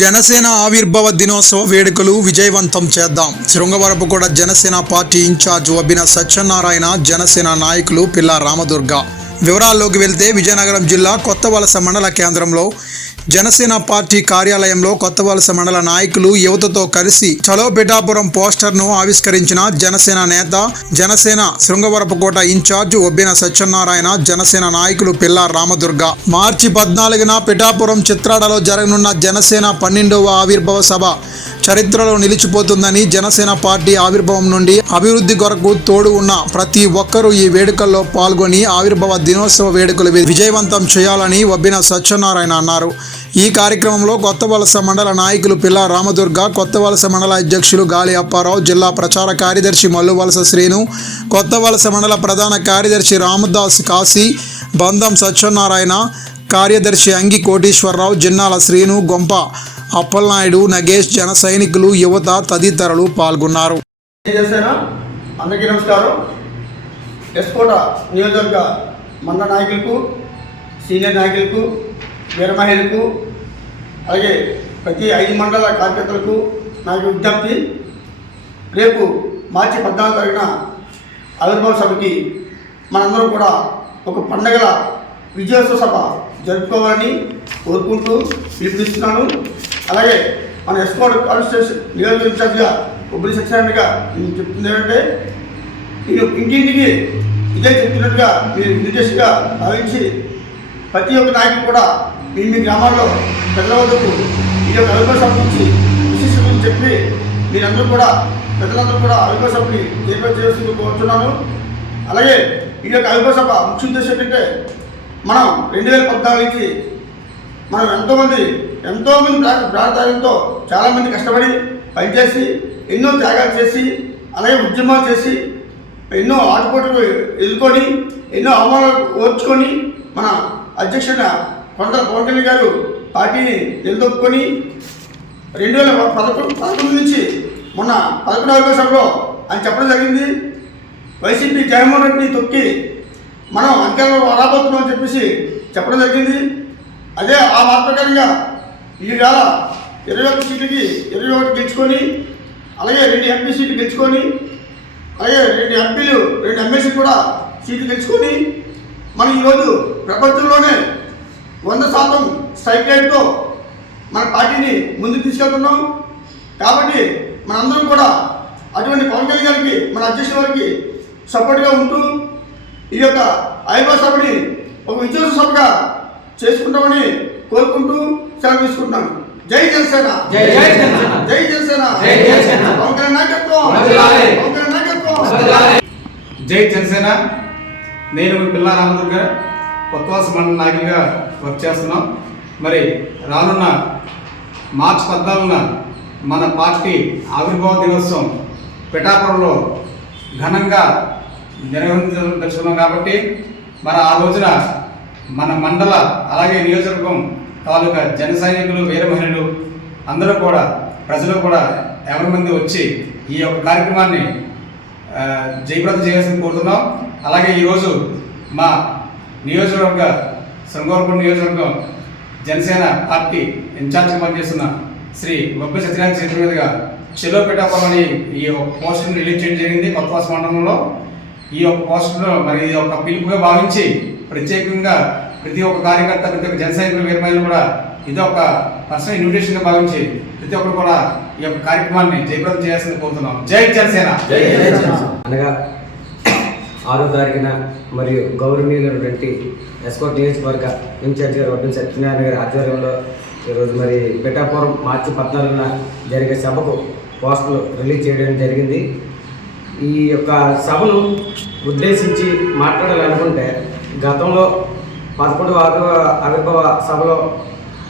జనసేన ఆవిర్భావ దినోత్సవ వేడుకలు విజయవంతం చేద్దాం. శృంగవరపుకోట జనసేన పార్టీ ఇన్ఛార్జ్ వబ్బిన సత్యనారాయణ, జనసేన నాయకులు పిల్ల రామదుర్గ. వివరాల్లోకి వెళ్తే విజయనగరం జిల్లా కొత్తవలస మండల కేంద్రంలో జనసేన పార్టీ కార్యాలయంలో కొత్తవలస మండల నాయకులు యువతతో కలిసి చలో పిఠాపురం పోస్టర్ను ఆవిష్కరించిన జనసేన నేత, జనసేన శృంగవరపుకోట ఇన్ఛార్జ్ వబ్బిన సత్యనారాయణ, జనసేన నాయకులు పిల్ల రామదుర్గ. మార్చి 14న పిఠాపురం చిత్రాడలో జరగనున్న జనసేన 12వ ఆవిర్భావ సభ చరిత్రలో నిలిచిపోతుందని, జనసేన పార్టీ ఆవిర్భావం నుండి అభివృద్ధి కొరకు తోడు ఉన్న ప్రతి ఒక్కరూ ఈ వేడుకల్లో పాల్గొని ఆవిర్భావ దినోత్సవ వేడుకలు విజయవంతం చేయాలని వబ్బిన సత్యనారాయణ అన్నారు. ఈ కార్యక్రమంలో కొత్తవలస మండల నాయకులు పిల్ల రామదుర్గ, కొత్తవలస మండల అధ్యక్షులు గాలి అప్పారావు, జిల్లా ప్రచార కార్యదర్శి మల్లువలస శ్రీను, కొత్తవలస మండల ప్రధాన కార్యదర్శి రామదాస్ కాశీ, బంధం సత్యనారాయణ, కార్యదర్శి అంగి కోటీశ్వరరావు, జిన్నాల శ్రీను, గొంప అప్పలనాయుడు, నగేష్, జన సైనికులు, యువత తదితరులు పాల్గొన్నారు. అందరికీ నమస్కారం. ఎస్కోట నియోజకవర్గ మండల నాయకులకు, సీనియర్ నాయకులకు, వీర మహిళలకు, అలాగే ప్రతి 5 మండల కార్యకర్తలకు నాకు విజ్ఞప్తి, రేపు మార్చి 14 తారీఖున ఆవిర్భావ సభకి మనందరం కూడా ఒక పండగల విజయోత్సవ సభ జరుపుకోవాలని కోరుకుంటూ పిలుపునిస్తున్నాను. అలాగే మన ఎస్కోట్ కాన్స్టిట్యూషన్ నియోజకవర్గ ఇన్ఛార్జిగా వబ్బిన సత్యనారాయణగా నేను చెప్తుంది ఏంటంటే, నేను ఇంటింటికి ఇదే చెప్తున్నట్టుగా మీరు నిర్దేశంగా భావించి ప్రతి ఒక్క నాయకుడు కూడా మీ గ్రామాల్లో ప్రజల వద్దకు ఈ యొక్క ఆవిర్భావ సభ నుంచి విశిష్టతను చెప్పి మీరందరూ కూడా ప్రజలందరూ కూడా ఆవిర్భావ సభని జయప్రదం చేయాల్సింది కోరుతున్నాను. అలాగే ఈ యొక్క ఆవిర్భావ సభ ముఖ్య ఉద్దేశం ఏంటంటే, మనం 2014 నుంచి మనం ఎంతోమంది ప్రార్థనతో చాలామంది కష్టపడి పనిచేసి ఎన్నో త్యాగాలు చేసి, అలాగే ఉద్యమాలు చేసి, ఎన్నో ఆటుపోట్లు ఎదుర్కొని, ఎన్నో అవమానాలు ఓర్చుకొని మన అధ్యక్షుడ కొండ పవన్ కళ్యాణ్ గారు పార్టీని నిలదొక్కుని 2011 నుంచి మొన్న 11వ సభలో ఆయన చెప్పడం జరిగింది, వైసీపీ జగన్మోహన్ రెడ్డిని తొక్కి మనం అధికారంలో రాబోతున్నాం అని చెప్పేసి చెప్పడం జరిగింది. అదే ఆ మాట ప్రకారంగా ఈవేళ 21 సీట్లకి 21 గెలుచుకొని, అలాగే 2 ఎంపీ సీట్లు గెలుచుకొని, అలాగే 2 ఎంపీలు 2 ఎమ్మెల్సీ కూడా సీట్లు గెలుచుకొని మనం ఈరోజు ప్రపంచంలోనే 100% స్ట్రైక్ రేట్తో మన పార్టీని ముందుకు తీసుకెళ్తున్నాం. కాబట్టి మనందరం కూడా అటువంటి పవన్ కళ్యాణ్ గారికి, మన అధ్యక్షుల వారికి సపోర్ట్గా ఉంటూ ఈ యొక్క ఆవిర్భావ సభని ఒక విజయోత్సవ సభగా చేసుకుంటామని కోరుకుంటూ సెలవు తీసుకుంటున్నాను. జై జనసేన, జై జనసేన, పవన్ కళ్యాణ్ నాయకత్వం, పవన్ కళ్యాణ్ నాయకత్వం. జై జనసేన. నేను పిల్ల రామదుర్గ, కొత్తవలస మండల నాయకుడిగా వర్క్ చేస్తున్నాం. మరి రానున్న మార్చి 14న మన పార్టీ ఆవిర్భావ దినోత్సవం పిఠాపురంలో ఘనంగా నిర్వహించదలుచుకున్నాం. కాబట్టి మరి ఆ రోజున మన మండల అలాగే నియోజకవర్గం తాలూకా జన సైనికులు, వీర మహిళలు అందరూ కూడా, ప్రజలు కూడా ఎవరి మంది వచ్చి ఈ యొక్క కార్యక్రమాన్ని జయప్రదం చేయాల్సింది కోరుతున్నాం. అలాగే ఈరోజు మా నియోజకవర్గ శృంగవరపుకోట నియోజకవర్గం జనసేన పార్టీ ఇన్ఛార్జ్గా పనిచేస్తున్న శ్రీ వబ్బిన సత్యనారాయణ చేతుల మీదుగా చలో పిఠాపురం అని ఈ యొక్క పోస్టర్ని రిలీజ్ చేయడం జరిగింది కొత్తవలస మండలంలో. ఈ యొక్క పోస్టర్ను మరి ఇది ఒక పిలుపుగా భావించి ప్రత్యేకంగా ప్రతి ఒక్క కార్యకర్త, ప్రతి ఒక్క జన సైనికులు, వీర మహిళలు కూడా ఇది ఒక పర్సనల్ ఇన్విటేషన్గా భావించి ప్రతి ఒక్కరు కూడా ఈ యొక్క కార్యక్రమాన్ని జయప్రదం చేయాల్సింది కోరుతున్నాం. జై జనసేన. అనగా 6వ తారీఖున మరియు గౌరవనీయులైనటువంటి ఎస్కోట్ నియోజకవర్గ ఇన్ఛార్జ్ గారు వబ్బిన సత్యనారాయణ గారి ఆధ్వర్యంలో ఈరోజు మరి పిఠాపురం మార్చి 14న జరిగే సభకు పోస్టర్లు రిలీజ్ చేయడం జరిగింది. ఈ యొక్క సభను ఉద్దేశించి మాట్లాడాలనుకుంటే, గతంలో 11వ ఆవిర్భావ సభలో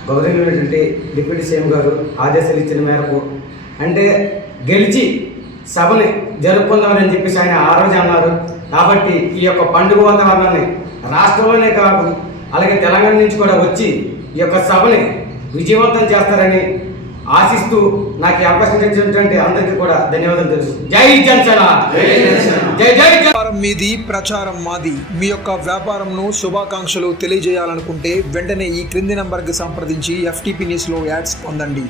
గౌరవనీయులైనటువంటి డిప్యూటీ సీఎం గారు ఆదేశాలు ఇచ్చిన మేరకు, అంటే గెలిచి సభని జరుపుకుందామని చెప్పేసి ఆయన ఆ రోజు అన్నారు. కాబట్టి ఈ యొక్క పండుగ వాతావరణాన్ని రాష్ట్రంలోనే కాదు, అలాగే తెలంగాణ నుంచి కూడా వచ్చి ఈ యొక్క సభని విజయవంతం చేస్తారని ఆశిస్తూ నాకు ఈ అవకాశం ఇచ్చినటువంటి అందరికీ కూడా ధన్యవాదాలు తెలుసు. జై జనసేన, జై జై జై. వ్యాపారం మీది, ప్రచారం మాది. మీ యొక్క వ్యాపారంను శుభాకాంక్షలు తెలియజేయాలనుకుంటే వెంటనే ఈ క్రింది నంబర్కి సంప్రదించి FTP న్యూస్లో యాడ్స్ పొందండి.